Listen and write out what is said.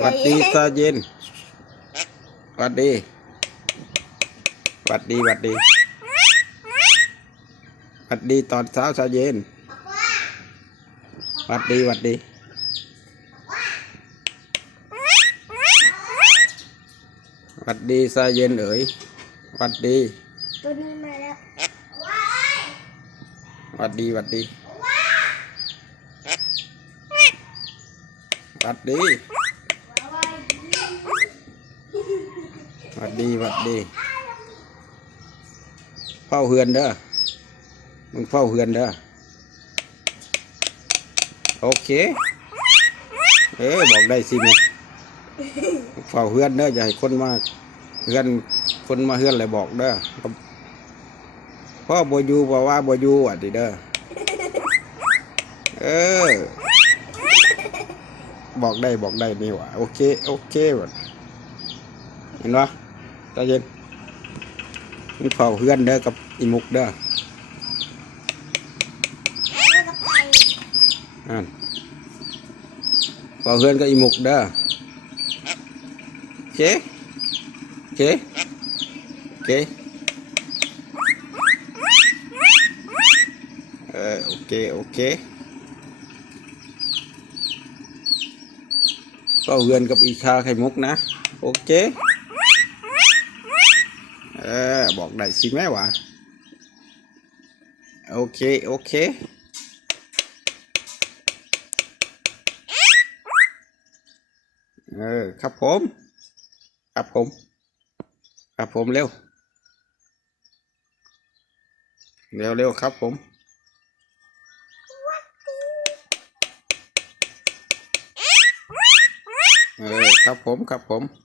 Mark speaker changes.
Speaker 1: หวัดดีตาเย็นหวัดดีหวัดดีหวัดดีหวัดดีตอนเช้าตาเย็นหวัดดีหวัดดีหวัดดีตาเย็นเอ๋ยหวัดดี
Speaker 2: ตัวนี้มาแล้ว
Speaker 1: หวัดดีหวัดดีหวัดดี วัดดีหวัดดีเฝ้าเฮือนเด้อมึงเฝ้าเฮือนเด้อโอเค เออบอกได้สิแม่เฝ้าเฮือนเด้ออย่าให้คนมาเฮือนคนมาเฮือนเลยบอกเด้อพ่อบอยู่บอกว่าบอยู่อะดิเด้อเออ บอกได้บอกได้นี่หว่าโอเค โอเคหมดเห็นปะ ใจเย็นมึงเฝ้าเฮือนเด้อกับอีมุกเด้อ
Speaker 2: แล้วก็ไป
Speaker 1: อ่านเฝ้าเฮือนกับอีมุกเด้อโอเคโอเคโอเคเออโอเคโอเคเฝ้าเฮือนกับอีชาไข่มุกนะ โอเค เออ บอกได้สิแม่วะโอเค โอเคเออครับผม ครับผม ครับผมเร็ว เร็วเร็วครับผมเออครับผม ครับผม